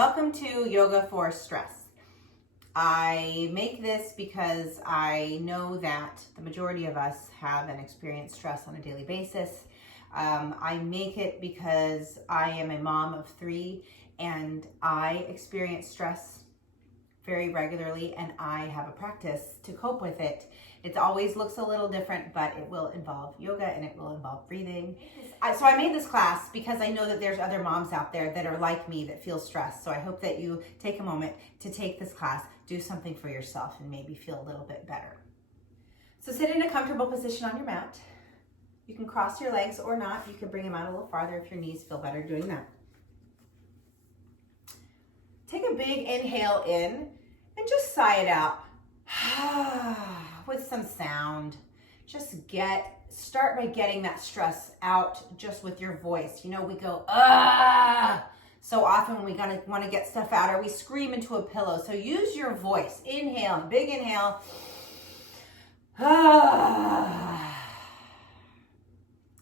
Welcome to Yoga for Stress. I make this because I know that the majority of us have and experience stress on a daily basis. I make it because I am a mom of 3 and I experience stress very regularly, and I have a practice to cope with it. It always looks a little different, but it will involve yoga and it will involve breathing. So I made this class because I know that there's other moms out there that are like me that feel stressed. So I hope that you take a moment to take this class, do something for yourself, and maybe feel a little bit better. So sit in a comfortable position on your mat. You can cross your legs or not. You can bring them out a little farther if your knees feel better doing that. Take a big inhale in and just sigh it out with some sound. Just start by getting that stress out just with your voice. You know, we go, so often when we want to get stuff out, or we scream into a pillow. So use your voice. Inhale, big inhale.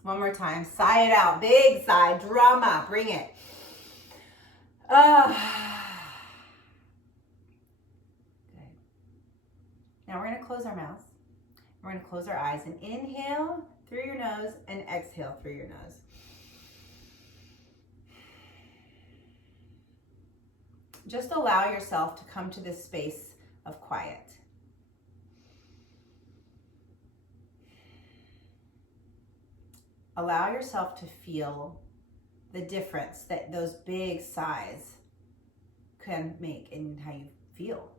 One more time, sigh it out, big sigh, drama, bring it. Now we're going to close our mouths. We're going to close our eyes and inhale through your nose and exhale through your nose. Just allow yourself to come to this space of quiet. Allow yourself to feel the difference that those big sighs can make in how you feel.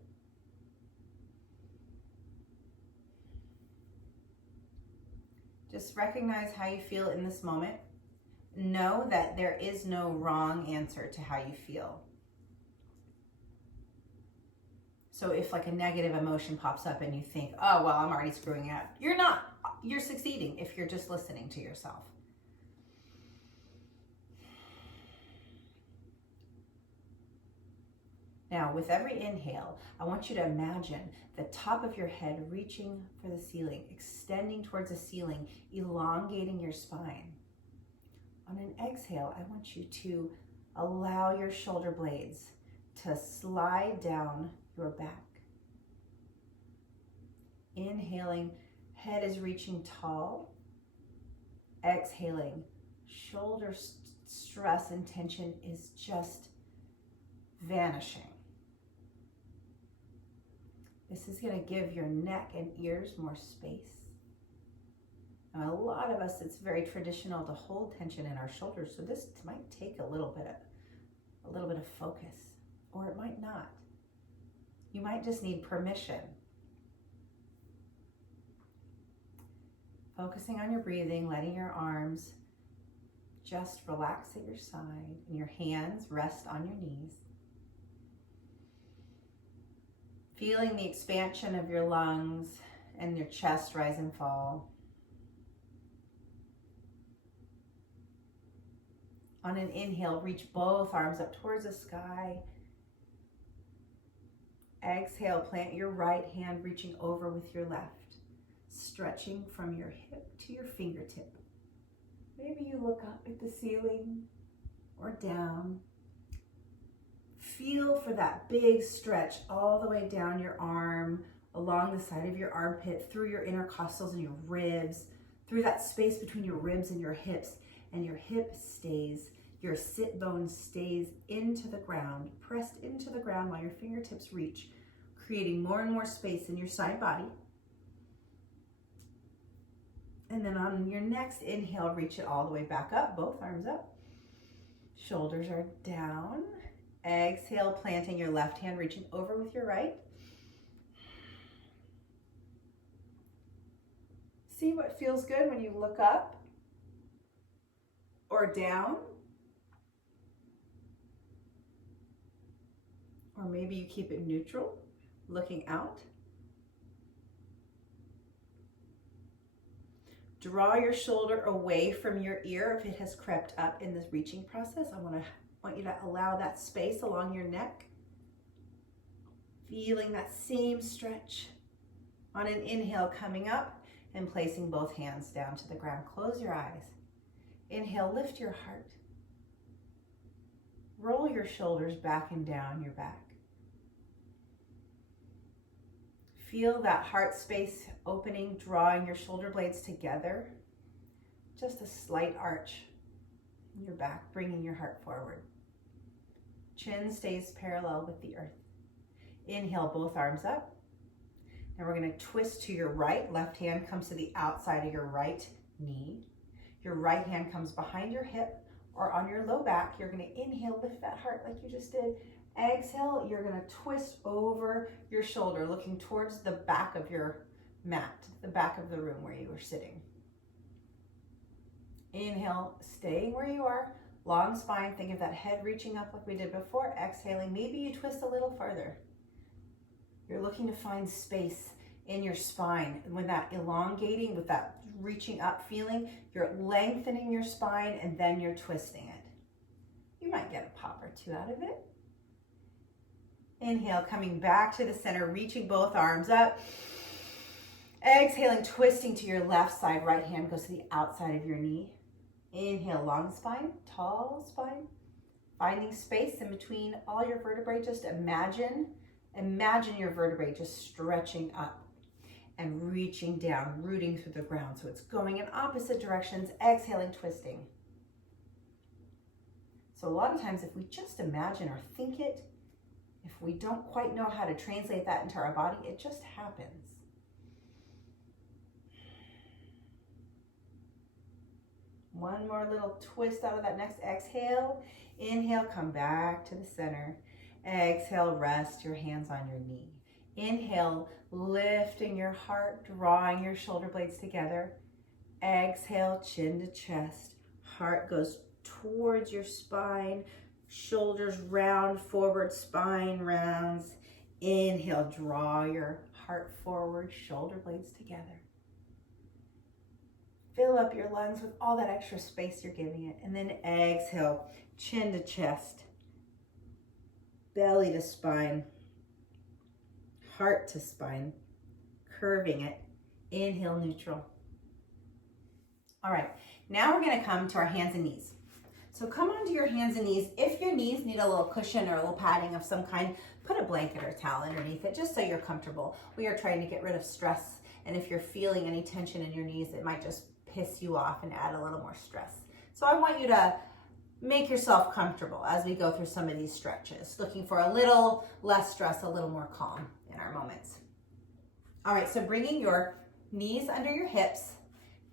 Just recognize how you feel in this moment. Know that there is no wrong answer to how you feel. So if like a negative emotion pops up and you think, oh, well, I'm already screwing it up. You're not. You're succeeding if you're just listening to yourself. Now, with every inhale, I want you to imagine the top of your head reaching for the ceiling, extending towards the ceiling, elongating your spine. On an exhale, I want you to allow your shoulder blades to slide down your back. Inhaling, head is reaching tall. Exhaling, shoulder stress and tension is just vanishing. This is going to give your neck and ears more space. Now, a lot of us, it's very traditional to hold tension in our shoulders, so this might take a little bit of focus, or it might not. You might just need permission. Focusing on your breathing, letting your arms just relax at your side, and your hands rest on your knees. Feeling the expansion of your lungs and your chest rise and fall. On an inhale, reach both arms up towards the sky. Exhale, plant your right hand reaching over with your left, stretching from your hip to your fingertip. Maybe you look up at the ceiling or down. Feel for that big stretch all the way down your arm, along the side of your armpit, through your intercostals and your ribs, through that space between your ribs and your hips. And your hip stays, your sit bone stays into the ground, pressed into the ground while your fingertips reach, creating more and more space in your side body. And then on your next inhale, reach it all the way back up, both arms up. Shoulders are down. Exhale, planting your left hand, reaching over with your right. See what feels good when you look up or down. Or maybe you keep it neutral, looking out. Draw your shoulder away from your ear if it has crept up in this reaching process. I want you to allow that space along your neck. Feeling that same stretch. On an inhale, coming up and placing both hands down to the ground. Close your eyes. Inhale, lift your heart. Roll your shoulders back and down your back. Feel that heart space opening, drawing your shoulder blades together. Just a slight arch in your back, bringing your heart forward. Chin stays parallel with the earth. Inhale, both arms up. Now we're going to twist to your right. Left hand comes to the outside of your right knee. Your right hand comes behind your hip or on your low back. You're going to inhale, lift that heart like you just did. Exhale, you're going to twist over your shoulder, looking towards the back of your mat, the back of the room where you were sitting. Inhale, staying where you are, long spine. Think of that head reaching up like we did before. Exhaling, maybe you twist a little further. You're looking to find space in your spine. When that elongating, with that reaching up feeling, you're lengthening your spine and then you're twisting it. You might get a pop or two out of it. Inhale, coming back to the center, reaching both arms up. Exhaling, twisting to your left side. Right hand goes to the outside of your knee. Inhale, long spine, tall spine. Finding space in between all your vertebrae. Just imagine your vertebrae just stretching up and reaching down, rooting through the ground. So it's going in opposite directions. Exhaling, twisting. So a lot of times if we just imagine or think it, if we don't quite know how to translate that into our body, it just happens. One more little twist out of that next exhale. Inhale, come back to the center. Exhale, rest your hands on your knee. Inhale, lifting your heart, drawing your shoulder blades together. Exhale, chin to chest. Heart goes towards your spine. Shoulders round forward, spine rounds. Inhale, draw your heart forward, shoulder blades together. Fill up your lungs with all that extra space you're giving it. And then exhale, chin to chest, belly to spine, heart to spine, curving it. Inhale, neutral. All right, now we're gonna come to our hands and knees. So come onto your hands and knees. If your knees need a little cushion or a little padding of some kind, put a blanket or a towel underneath it, just so you're comfortable. We are trying to get rid of stress. And if you're feeling any tension in your knees, it might just piss you off and add a little more stress. So I want you to make yourself comfortable as we go through some of these stretches, looking for a little less stress, a little more calm in our moments. All right, so bringing your knees under your hips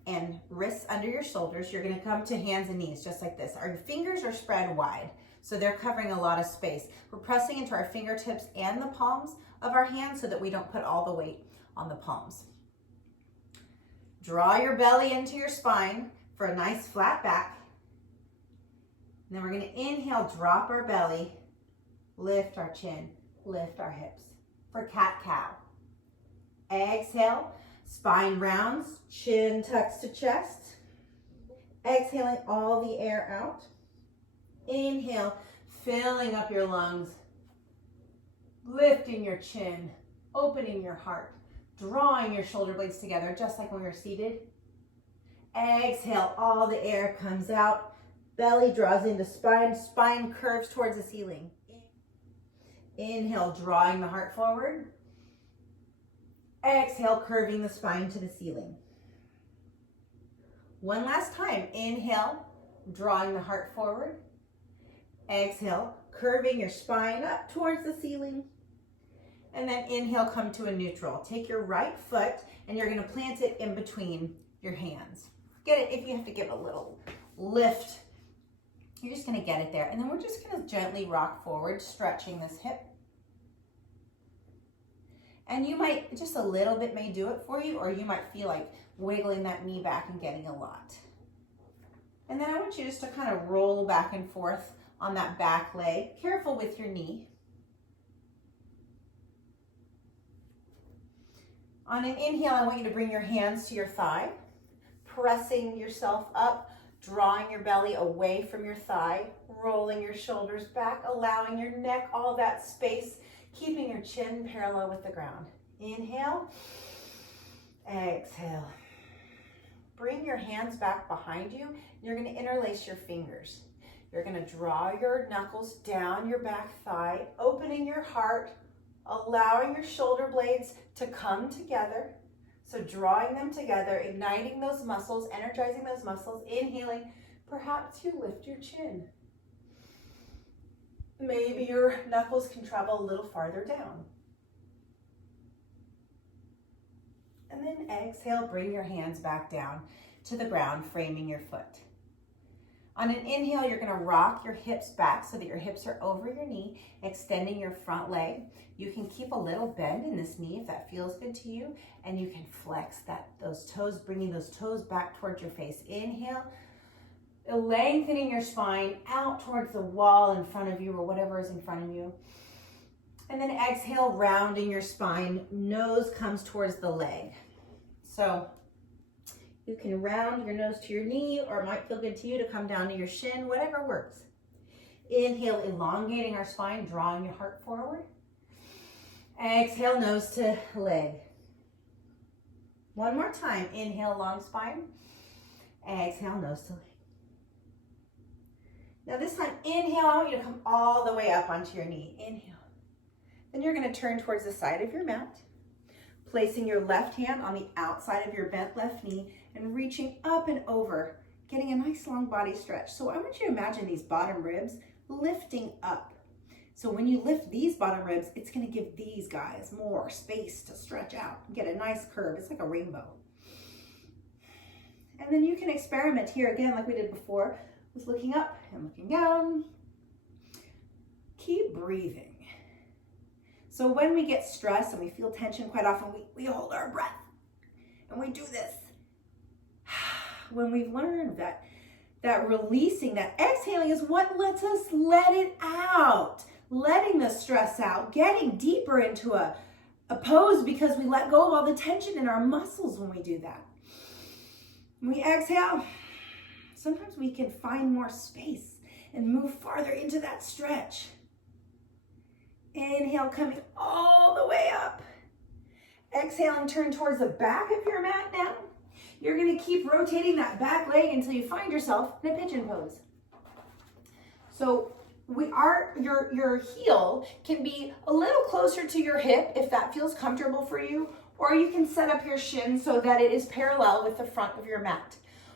and wrists under your shoulders, you're gonna come to hands and knees just like this. Our fingers are spread wide, so they're covering a lot of space. We're pressing into our fingertips and the palms of our hands so that we don't put all the weight on the palms. Draw your belly into your spine for a nice flat back. And then we're gonna inhale, drop our belly, lift our chin, lift our hips for cat-cow. Exhale, spine rounds, chin tucks to chest. Exhaling all the air out. Inhale, filling up your lungs, lifting your chin, opening your heart, drawing your shoulder blades together just like when we were seated. Exhale, all the air comes out. Belly draws into spine, spine curves towards the ceiling. Inhale, drawing the heart forward. Exhale, curving the spine to the ceiling. One last time. Inhale, drawing the heart forward. Exhale, curving your spine up towards the ceiling. And then inhale, come to a neutral. Take your right foot and you're gonna plant it in between your hands. Get it, if you have to give a little lift, you're just gonna get it there. And then we're just gonna gently rock forward, stretching this hip. And you might, just a little bit may do it for you, or you might feel like wiggling that knee back and getting a lot. And then I want you just to kind of roll back and forth on that back leg. Careful with your knee. On an inhale, I want you to bring your hands to your thigh, pressing yourself up, drawing your belly away from your thigh, rolling your shoulders back, allowing your neck all that space, keeping your chin parallel with the ground. Inhale, exhale. Bring your hands back behind you. You're going to interlace your fingers. You're gonna draw your knuckles down your back thigh, opening your heart, allowing your shoulder blades to come together. So drawing them together, igniting those muscles, energizing those muscles, inhaling. Perhaps you lift your chin. Maybe your knuckles can travel a little farther down. And then exhale, bring your hands back down to the ground, framing your foot. On an inhale, you're gonna rock your hips back so that your hips are over your knee, extending your front leg. You can keep a little bend in this knee if that feels good to you, and you can flex those toes, bringing those toes back towards your face. Inhale, lengthening your spine out towards the wall in front of you or whatever is in front of you. And then exhale, rounding your spine, nose comes towards the leg. So you can round your nose to your knee, or it might feel good to you to come down to your shin, whatever works. Inhale, elongating our spine, drawing your heart forward. Exhale, nose to leg. One more time, inhale, long spine. Exhale, nose to leg. Now this time, inhale, I want you to come all the way up onto your knee. Inhale. Then you're gonna turn towards the side of your mat, placing your left hand on the outside of your bent left knee and reaching up and over, getting a nice long body stretch. So I want you to imagine these bottom ribs lifting up. So when you lift these bottom ribs, it's gonna give these guys more space to stretch out, get a nice curve. It's like a rainbow. And then you can experiment here again, like we did before, with looking up and looking down. Keep breathing. So when we get stressed and we feel tension, quite often we hold our breath and we do this. When we've learned that releasing, that exhaling is what lets us let it out, letting the stress out, getting deeper into a pose because we let go of all the tension in our muscles when we do that. When we exhale, sometimes we can find more space and move farther into that stretch. Inhale, coming all the way up. Exhaling, turn towards the back of your mat now. You're gonna keep rotating that back leg until you find yourself in a pigeon pose. So your heel can be a little closer to your hip if that feels comfortable for you, or you can set up your shin so that it is parallel with the front of your mat.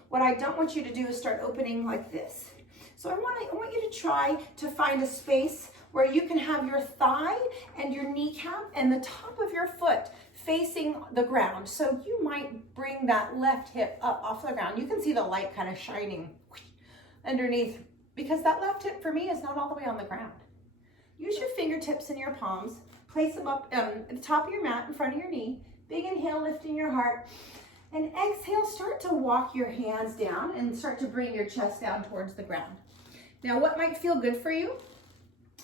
What I don't want you to do is start opening like this. So I want you to try to find a space where you can have your thigh and your kneecap and the top of your foot facing the ground. So you might bring that left hip up off the ground. You can see the light kind of shining underneath because that left hip for me is not all the way on the ground. Use your fingertips and your palms, place them up at the top of your mat in front of your knee. Big inhale, lifting your heart. And exhale, start to walk your hands down and start to bring your chest down towards the ground. Now what might feel good for you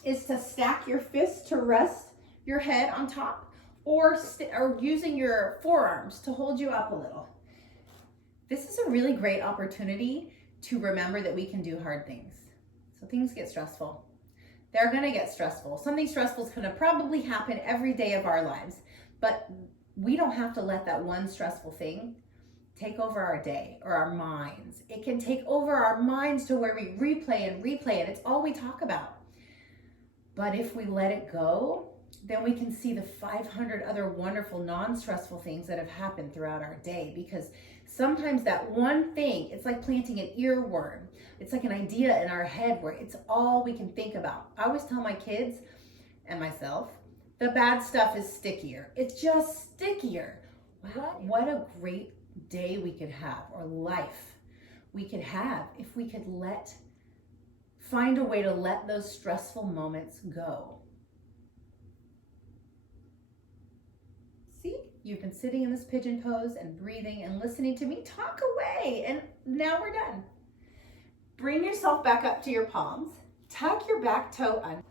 is to stack your fists to rest your head on top, or using your forearms to hold you up a little. This is a really great opportunity to remember that we can do hard things. So things get stressful. They're gonna get stressful. Something stressful is gonna probably happen every day of our lives, but we don't have to let that one stressful thing take over our day or our minds. It can take over our minds to where we replay and it's all we talk about. But if we let it go, then we can see the 500 other wonderful non-stressful things that have happened throughout our day, because sometimes that one thing, it's like planting an earworm. It's like an idea in our head where it's all we can think about. I always tell my kids and myself, the bad stuff is stickier. It's just stickier. Wow, what a great day we could have, or life we could have, if we could find a way to let those stressful moments go. See, you've been sitting in this pigeon pose and breathing and listening to me talk away, and now we're done. Bring yourself back up to your palms. Tuck your back toe under.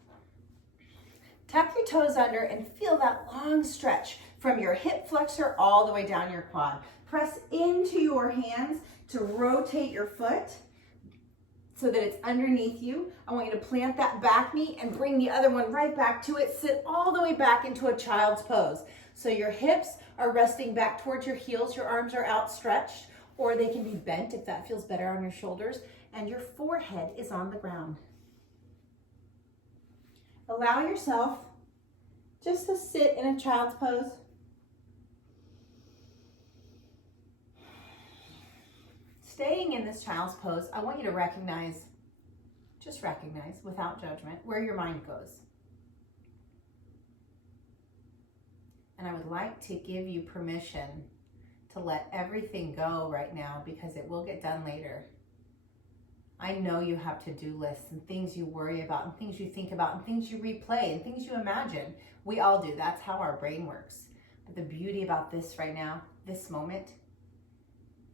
Tuck your toes under and feel that long stretch from your hip flexor all the way down your quad. Press into your hands to rotate your foot so that it's underneath you. I want you to plant that back knee and bring the other one right back to it. Sit all the way back into a child's pose. So your hips are resting back towards your heels, your arms are outstretched. or they can be bent if that feels better on your shoulders, and your forehead is on the ground. Allow yourself just to sit in a child's pose. Staying in this child's pose, I want you to recognize, just recognize without judgment, where your mind goes. And I would like to give you permission to let everything go right now, because it will get done later. I know you have to-do lists and things you worry about and things you think about and things you replay and things you imagine. We all do. That's how our brain works. But the beauty about this right now, this moment,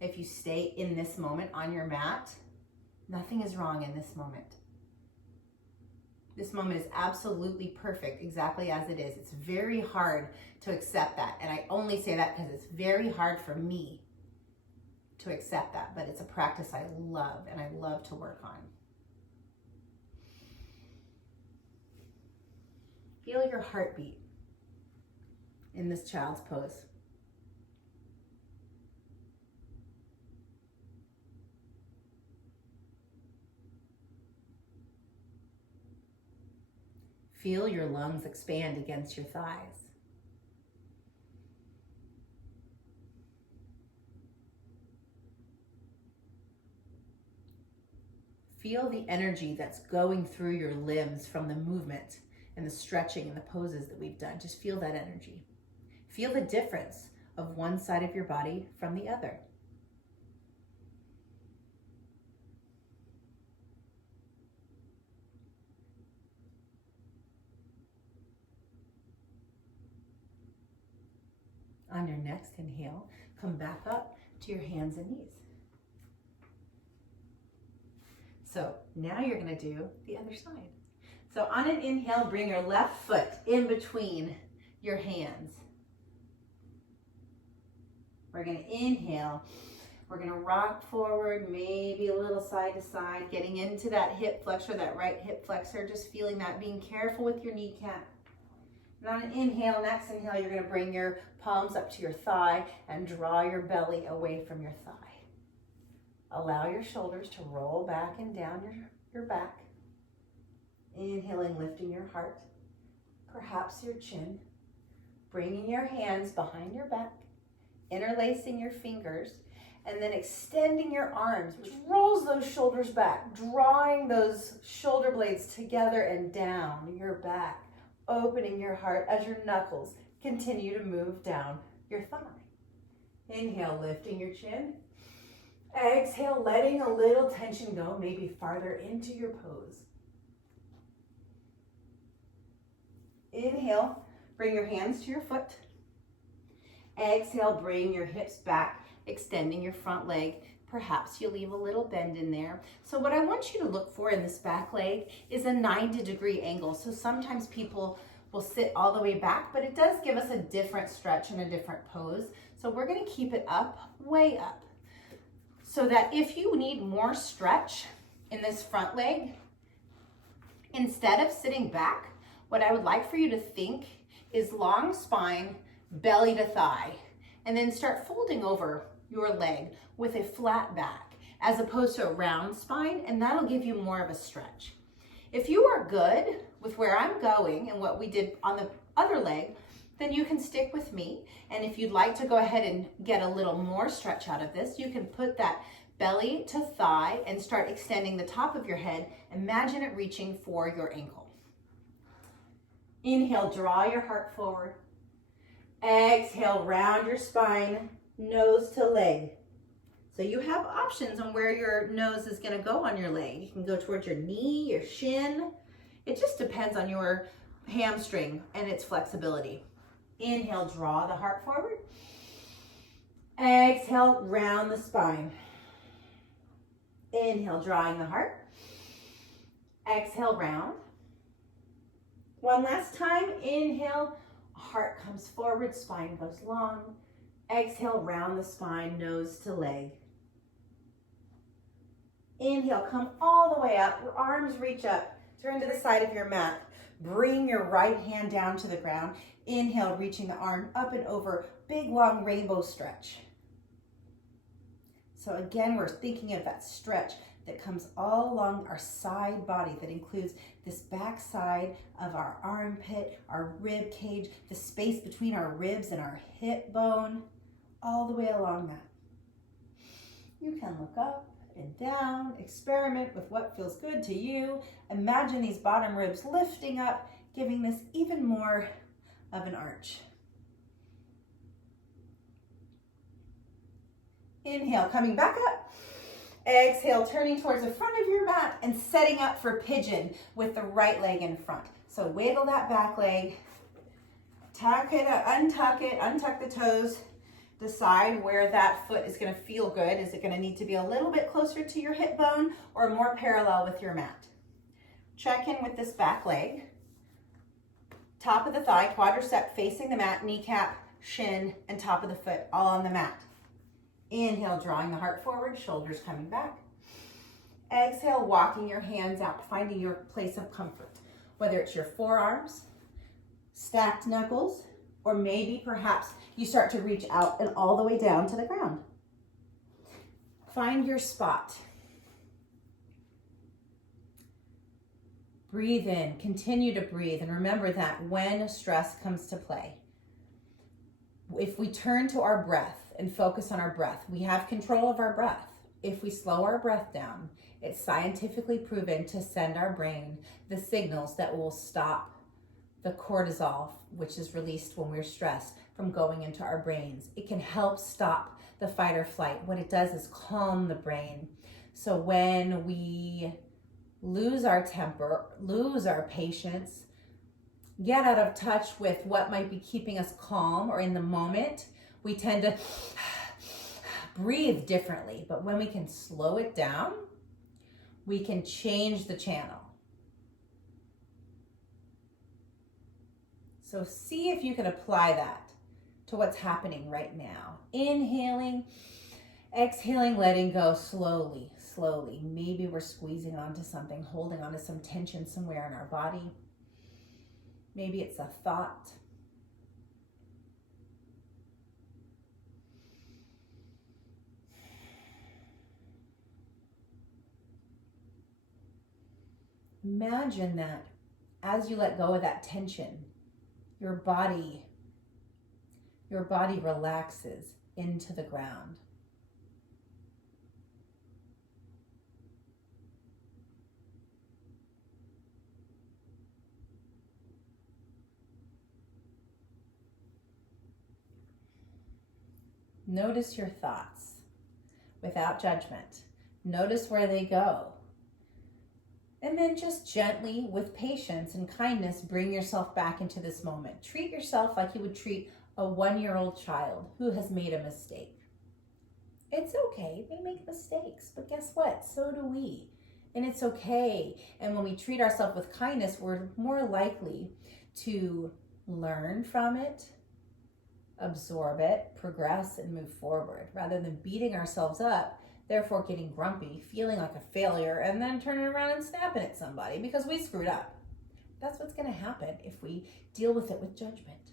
if you stay in this moment on your mat, nothing is wrong in this moment. This moment is absolutely perfect, exactly as it is. It's very hard to accept that. And I only say that because it's very hard for me to accept that. But it's a practice I love and I love to work on. Feel your heartbeat in this child's pose. Feel your lungs expand against your thighs. Feel the energy that's going through your limbs from the movement and the stretching and the poses that we've done. Just feel that energy. Feel the difference of one side of your body from the other. On your next inhale, come back up to your hands and knees. So now you're going to do the other side. So on an inhale, bring your left foot in between your hands. We're going to inhale. We're going to rock forward, maybe a little side to side, getting into that hip flexor, that right hip flexor, just feeling that, being careful with your kneecap. And on an inhale, next inhale, you're going to bring your palms up to your thigh and draw your belly away from your thigh. Allow your shoulders to roll back and down your back. Inhaling, lifting your heart, perhaps your chin. Bringing your hands behind your back, interlacing your fingers, and then extending your arms, which rolls those shoulders back, drawing those shoulder blades together and down your back. Opening your heart as your knuckles continue to move down your thigh. Inhale, lifting your chin. Exhale, letting a little tension go, maybe farther into your pose. Inhale, bring your hands to your foot. Exhale, bring your hips back, extending your front leg. Perhaps you leave a little bend in there. So what I want you to look for in this back leg is a 90-degree angle. So sometimes people will sit all the way back, but it does give us a different stretch and a different pose. So we're going to keep it up, way up, so that if you need more stretch in this front leg, instead of sitting back, what I would like for you to think is long spine, belly to thigh, and then start folding over your leg with a flat back as opposed to a round spine, and that'll give you more of a stretch. If you are good with where I'm going and what we did on the other leg, then you can stick with me. And if you'd like to go ahead and get a little more stretch out of this, you can put that belly to thigh and start extending the top of your head. Imagine it reaching for your ankle. Inhale, draw your heart forward. Exhale, round your spine, nose to leg. So you have options on where your nose is going to go on your leg. You can go towards your knee, your shin. It just depends on your hamstring and its flexibility. Inhale, draw the heart forward. Exhale, round the spine. Inhale, drawing the heart. Exhale, round. One last time. Inhale, heart comes forward, spine goes long. Exhale, round the spine, nose to leg. Inhale, come all the way up. Your arms reach up. Turn to the side of your mat. Bring your right hand down to the ground. Inhale, reaching the arm up and over. Big, long rainbow stretch. So again, we're thinking of that stretch that comes all along our side body, that includes this back side of our armpit, our rib cage, the space between our ribs and our hip bone, all the way along that. You can look up and down, experiment with what feels good to you. Imagine these bottom ribs lifting up, giving this even more of an arch. Inhale, coming back up. Exhale, turning towards the front of your mat and setting up for pigeon with the right leg in front. So wiggle that back leg, tuck it, untuck the toes. Decide where that foot is going to feel good. Is it going to need to be a little bit closer to your hip bone or more parallel with your mat? Check in with this back leg. Top of the thigh, quadricep facing the mat, kneecap, shin, and top of the foot all on the mat. Inhale, drawing the heart forward, shoulders coming back. Exhale, walking your hands out, finding your place of comfort. Whether it's your forearms, stacked knuckles, or maybe perhaps you start to reach out and all the way down to the ground. Find your spot. Breathe in, continue to breathe, and remember that when stress comes to play, if we turn to our breath and focus on our breath, we have control of our breath. If we slow our breath down, it's scientifically proven to send our brain the signals that will stop the cortisol, which is released when we're stressed, from going into our brains. It can help stop the fight or flight. What it does is calm the brain. So when we lose our temper, lose our patience, get out of touch with what might be keeping us calm or in the moment, we tend to breathe differently. But when we can slow it down, we can change the channel. So see if you can apply that to what's happening right now. Inhaling, exhaling, letting go slowly, slowly. Maybe we're squeezing onto something, holding onto some tension somewhere in our body. Maybe it's a thought. Imagine that as you let go of that tension, your body relaxes into the ground. Notice your thoughts without judgment. Notice where they go. And then just gently, with patience and kindness, bring yourself back into this moment. Treat yourself like you would treat a 1-year-old child who has made a mistake. It's okay, we make mistakes, but guess what? So do we. And it's okay. And when we treat ourselves with kindness, we're more likely to learn from it, absorb it, progress, and move forward, rather than beating ourselves up, therefore getting grumpy, feeling like a failure, and then turning around and snapping at somebody because we screwed up. That's what's going to happen if we deal with it with judgment.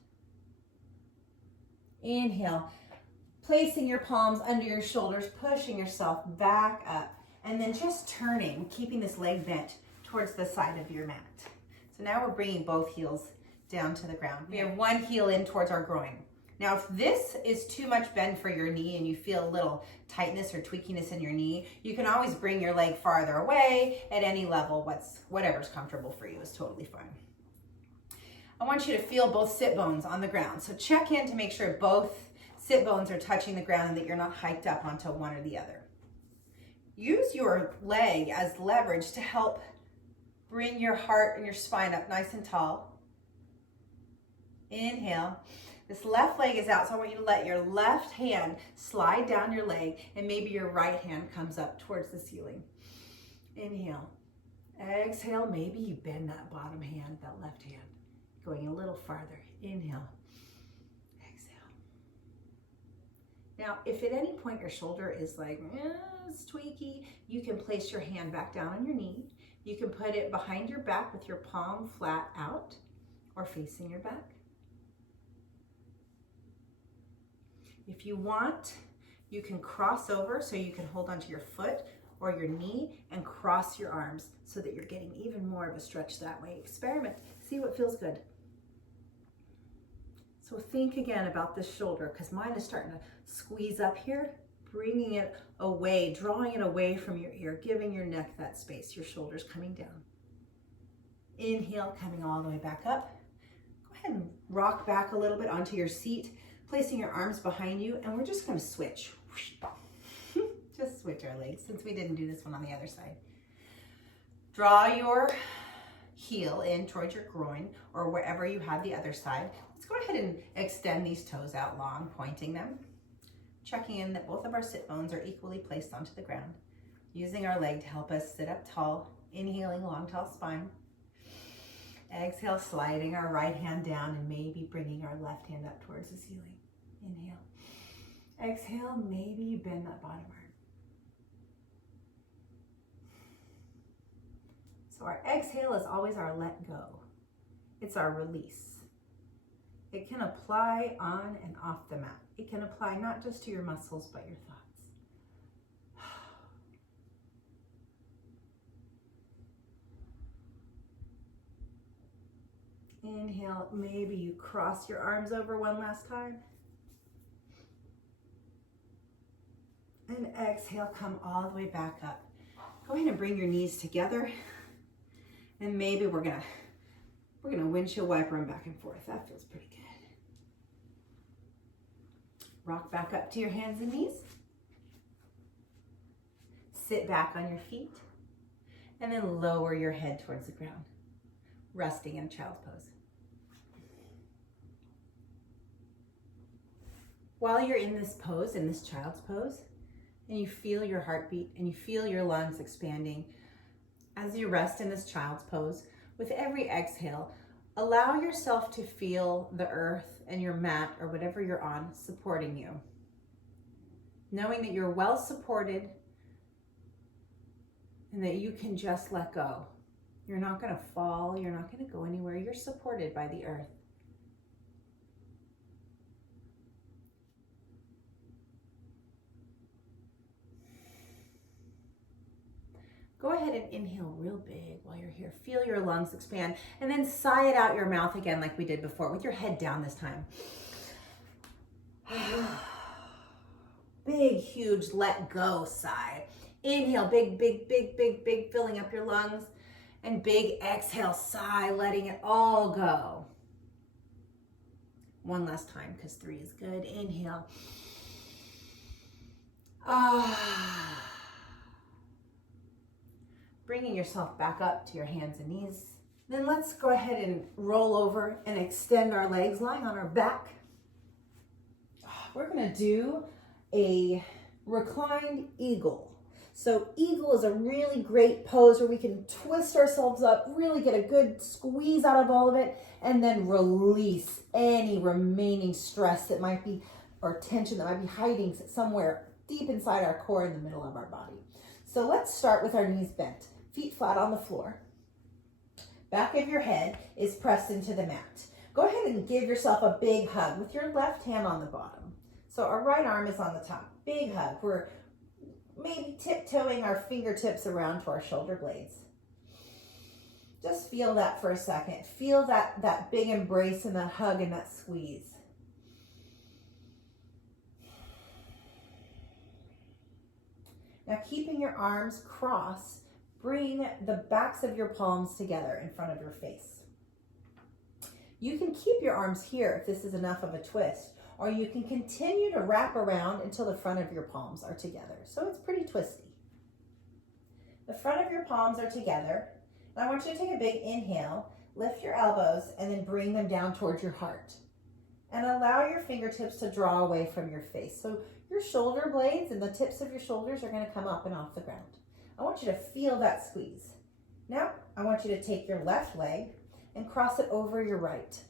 Inhale, placing your palms under your shoulders, pushing yourself back up, and then just turning, keeping this leg bent towards the side of your mat. So now we're bringing both heels down to the ground. We have one heel in towards our groin. Now, if this is too much bend for your knee and you feel a little tightness or tweakiness in your knee, you can always bring your leg farther away at any level. Whatever's comfortable for you is totally fine. I want you to feel both sit bones on the ground. So check in to make sure both sit bones are touching the ground and that you're not hiked up onto one or the other. Use your leg as leverage to help bring your heart and your spine up nice and tall. Inhale. This left leg is out, so I want you to let your left hand slide down your leg, and maybe your right hand comes up towards the ceiling. Inhale. Exhale, maybe you bend that bottom hand, that left hand, going a little farther. Inhale. Exhale. Now, if at any point your shoulder is like, it's tweaky, you can place your hand back down on your knee. You can put it behind your back with your palm flat out or facing your back. If you want, You can cross over so you can hold onto your foot or your knee and cross your arms so that you're getting even more of a stretch that way. Experiment, see what feels good. So think again about this shoulder, because mine is starting to squeeze up here, bringing it away, drawing it away from your ear, giving your neck that space, your shoulders coming down. Inhale, coming all the way back up. Go ahead and rock back a little bit onto your seat, placing your arms behind you, and we're just going to switch. Just switch our legs since we didn't do this one on the other side. Draw your heel in towards your groin or wherever you have the other side. Let's go ahead and extend these toes out long, pointing them, checking in that both of our sit bones are equally placed onto the ground, using our leg to help us sit up tall, inhaling long, tall spine. Exhale, sliding our right hand down and maybe bringing our left hand up towards the ceiling. Inhale. Exhale, maybe you bend that bottom arm. So our exhale is always our let go. It's our release. It can apply on and off the mat. It can apply not just to your muscles, but your thoughts. Inhale, maybe you cross your arms over one last time. And exhale, come all the way back up. Go ahead and bring your knees together. And maybe we're gonna windshield wiper them back and forth. That feels pretty good. Rock back up to your hands and knees. Sit back on your feet. And then lower your head towards the ground, resting in child's pose. While you're in this pose, in this child's pose, and you feel your heartbeat and you feel your lungs expanding, as you rest in this child's pose, with every exhale, allow yourself to feel the earth and your mat or whatever you're on supporting you. Knowing that you're well supported and that you can just let go. You're not going to fall, you're not going to go anywhere, you're supported by the earth. Go ahead and inhale real big while you're here. Feel your lungs expand and then sigh it out your mouth again like we did before with your head down this time. Big, huge let go sigh. Inhale, big, big, big, big, big, filling up your lungs. And big exhale, sigh, letting it all go. One last time because 3 is good. Inhale. Bringing yourself back up to your hands and knees. Then let's go ahead and roll over and extend our legs lying on our back. We're gonna do a reclined eagle. So eagle is a really great pose where we can twist ourselves up, really get a good squeeze out of all of it, and then release any remaining stress that might be, or tension that might be hiding somewhere deep inside our core in the middle of our body. So let's start with our knees bent. Feet flat on the floor. Back of your head is pressed into the mat. Go ahead and give yourself a big hug with your left hand on the bottom. So our right arm is on the top. Big hug. We're maybe tiptoeing our fingertips around to our shoulder blades. Just feel that for a second. Feel that big embrace and that hug and that squeeze. Now keeping your arms crossed, bring the backs of your palms together in front of your face. You can keep your arms here if this is enough of a twist, or you can continue to wrap around until the front of your palms are together. So it's pretty twisty. The front of your palms are together, and I want you to take a big inhale, lift your elbows, and then bring them down towards your heart. And allow your fingertips to draw away from your face. So your shoulder blades and the tips of your shoulders are going to come up and off the ground. I want you to feel that squeeze. Now, I want you to take your left leg and cross it over your right.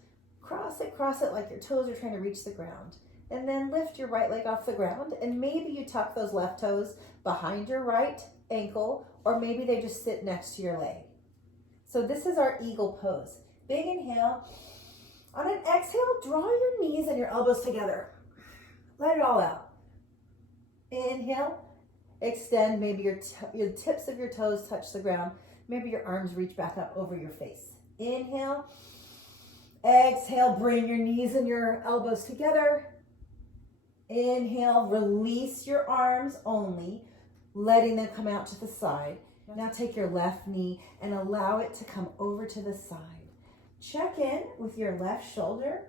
Cross it like your toes are trying to reach the ground. And then lift your right leg off the ground, and maybe you tuck those left toes behind your right ankle, or maybe they just sit next to your leg. So this is our eagle pose. Big inhale. On an exhale, draw your knees and your elbows together. Let it all out. Inhale, extend, maybe your tips of your toes touch the ground. Maybe your arms reach back up over your face. Inhale, exhale, bring your knees and your elbows together. Inhale, release your arms only, letting them come out to the side. Now take your left knee and allow it to come over to the side. Check in with your left shoulder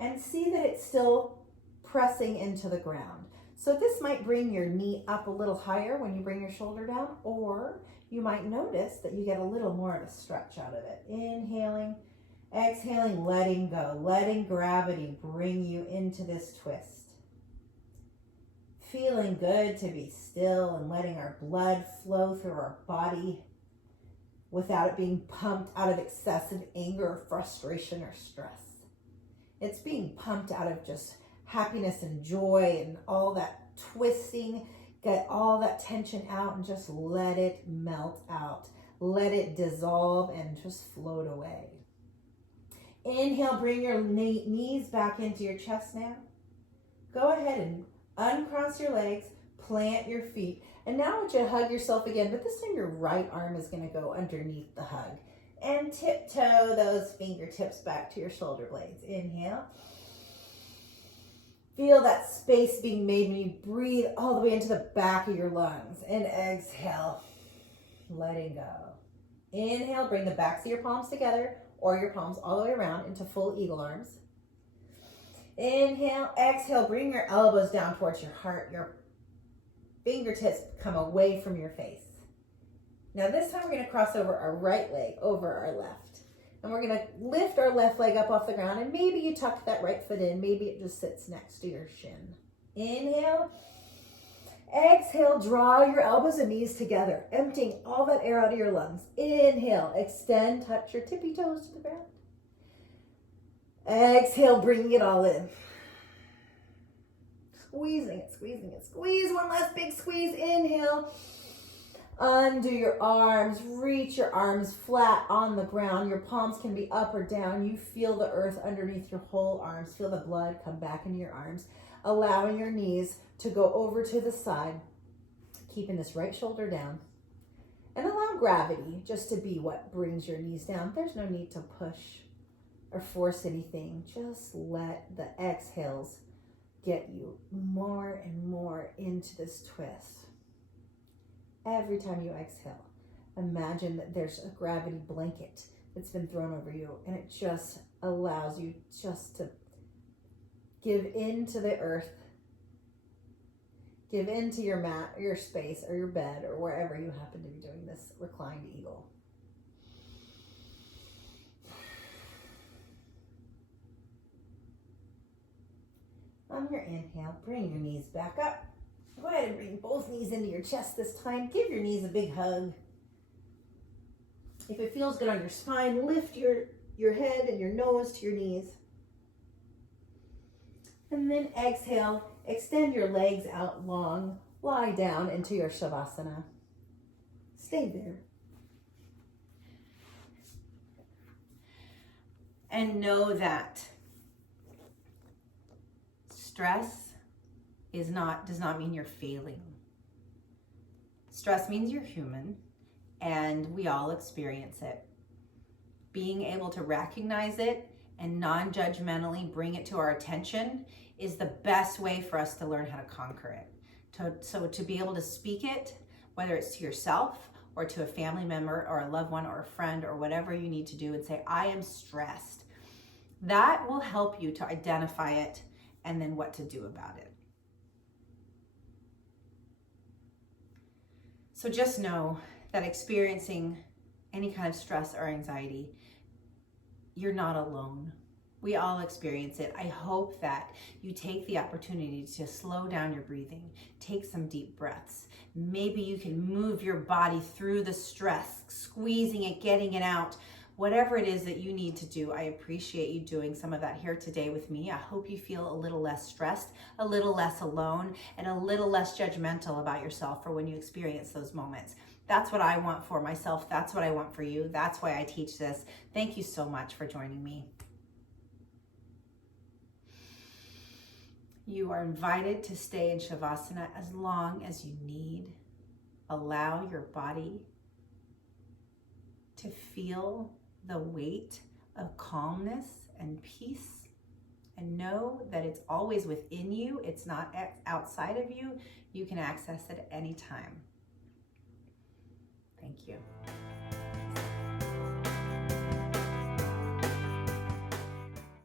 and see that it's still pressing into the ground. So this might bring your knee up a little higher when you bring your shoulder down, or you might notice that you get a little more of a stretch out of it. Inhaling, exhaling, letting go, letting gravity bring you into this twist. Feeling good to be still and letting our blood flow through our body without it being pumped out of excessive anger, frustration, or stress. It's being pumped out of just happiness and joy and all that twisting. Get all that tension out and just let it melt out. Let it dissolve and just float away. Inhale, bring your knees back into your chest now. Go ahead and uncross your legs, plant your feet. And now I want you to hug yourself again, but this time your right arm is going to go underneath the hug. And tiptoe those fingertips back to your shoulder blades. Inhale. Feel that space being made when you breathe all the way into the back of your lungs. And exhale, letting go. Inhale, bring the backs of your palms together or your palms all the way around into full eagle arms. Inhale, exhale, bring your elbows down towards your heart. Your fingertips come away from your face. Now this time we're going to cross over our right leg over our left. And we're going to lift our left leg up off the ground, and maybe you tuck that right foot in. Maybe it just sits next to your shin. Inhale. Exhale, draw your elbows and knees together, emptying all that air out of your lungs. Inhale, extend, touch your tippy toes to the ground. Exhale, bringing it all in. Squeezing it, squeezing it. Squeeze, one last big squeeze. Inhale. Undo your arms, reach your arms flat on the ground. Your palms can be up or down. You feel the earth underneath your whole arms. Feel the blood come back into your arms, allowing your knees to go over to the side, keeping this right shoulder down. And allow gravity just to be what brings your knees down. There's no need to push or force anything. Just let the exhales get you more and more into this twist. Every time you exhale, imagine that there's a gravity blanket that's been thrown over you, and it just allows you just to give into the earth, give into your mat, or your space, or your bed, or wherever you happen to be doing this reclined eagle. On your inhale, bring your knees back up. Go ahead and bring both knees into your chest this time. Give your knees a big hug. If it feels good on your spine, lift your head and your nose to your knees. And then exhale, extend your legs out long. Lie down into your Shavasana. Stay there. And know that stress does not mean you're failing. Stress means you're human, and we all experience it. Being able to recognize it and non-judgmentally bring it to our attention is the best way for us to learn how to conquer it. So to be able to speak it, whether it's to yourself or to a family member or a loved one or a friend or whatever you need to do, and say, I am stressed. That will help you to identify it and then what to do about it. So just know that experiencing any kind of stress or anxiety, you're not alone. We all experience it. I hope that you take the opportunity to slow down your breathing, take some deep breaths. Maybe you can move your body through the stress, squeezing it, getting it out. Whatever it is that you need to do, I appreciate you doing some of that here today with me. I hope you feel a little less stressed, a little less alone, and a little less judgmental about yourself for when you experience those moments. That's what I want for myself. That's what I want for you. That's why I teach this. Thank you so much for joining me. You are invited to stay in Shavasana as long as you need. Allow your body to feel the weight of calmness and peace, and know that it's always within you. It's not outside of you. You can access it at any time. Thank you.